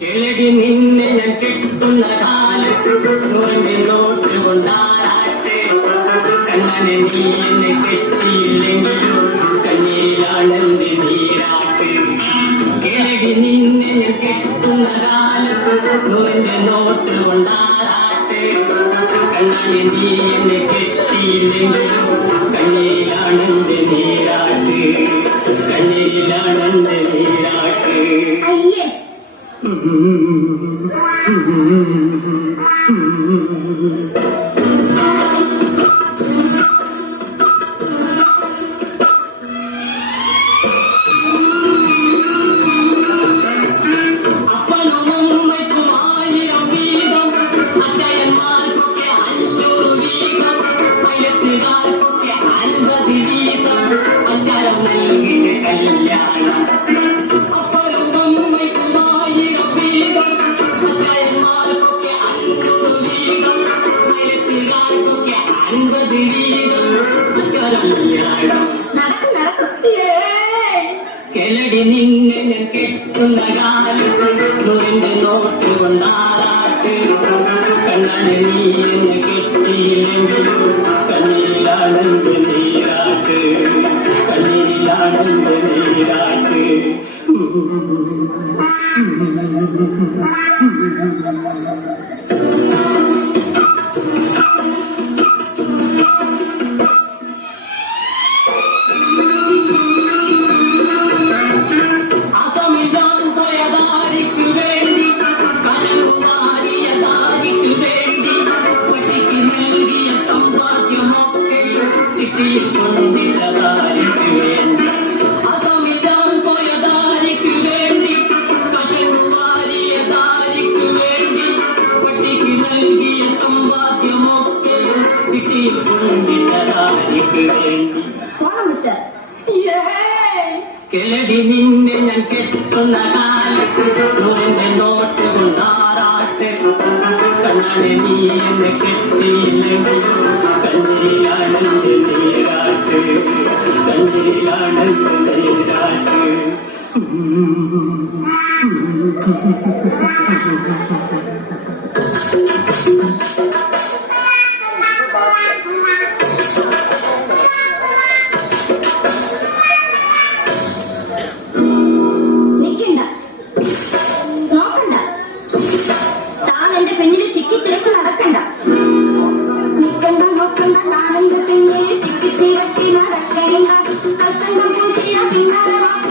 കിളടി നിന്നെ ഞാൻ കെട്ടുന്ന കാലത്ത് നോട്ട് കൊണ്ടാറാട്ടെ കണ്ണനെ നീ എന്നെ കെട്ടിയില്ലെങ്കിലും കണ്ണീരാണെന്റെ നീരാട്ട് കിളടി നിന്നെ ഞാൻ കെട്ടുന്ന കാലത്ത് നോട്ട് കൊണ്ടാറാട്ടെ കണ്ണനെ നീ എന്നെ കെട്ടിയില്ലെങ്കിലും കണ്ണീരാണെന്റെ നീരാട്ട് കണ്ണീരാണെന്റെ നീരാട്ട് കിളടി നിന്നെ ഞാൻ കെട്ടുന്ന കാലത്ത് നോട്ട് കൊണ്ടാറാട്ട് കണ്ണനെ നീ എന്നെ കെട്ടിയില്ലെങ്കിലും കണ്ണീരിലാണെന്റെ നീരാട്ട് കണ്ണീരിലാണെന്റെ നീരാട്ട് കിളടി നിന്നെ ഞാൻ കെട്ടുന്ന കാലത്ത് നോട്ട് കൊണ്ടാറാട്ട് കണ്ണനെ നീ എന്നെ കെട്ടിയില്ലെങ്കിലും കണ്ണീരാണെന്റെ നീരാട്ട് കണ്ണീരാണെന്റെ നീരാട്ട് നടക്കണ്ട നടക്കണ്ട നടക്കണ്ട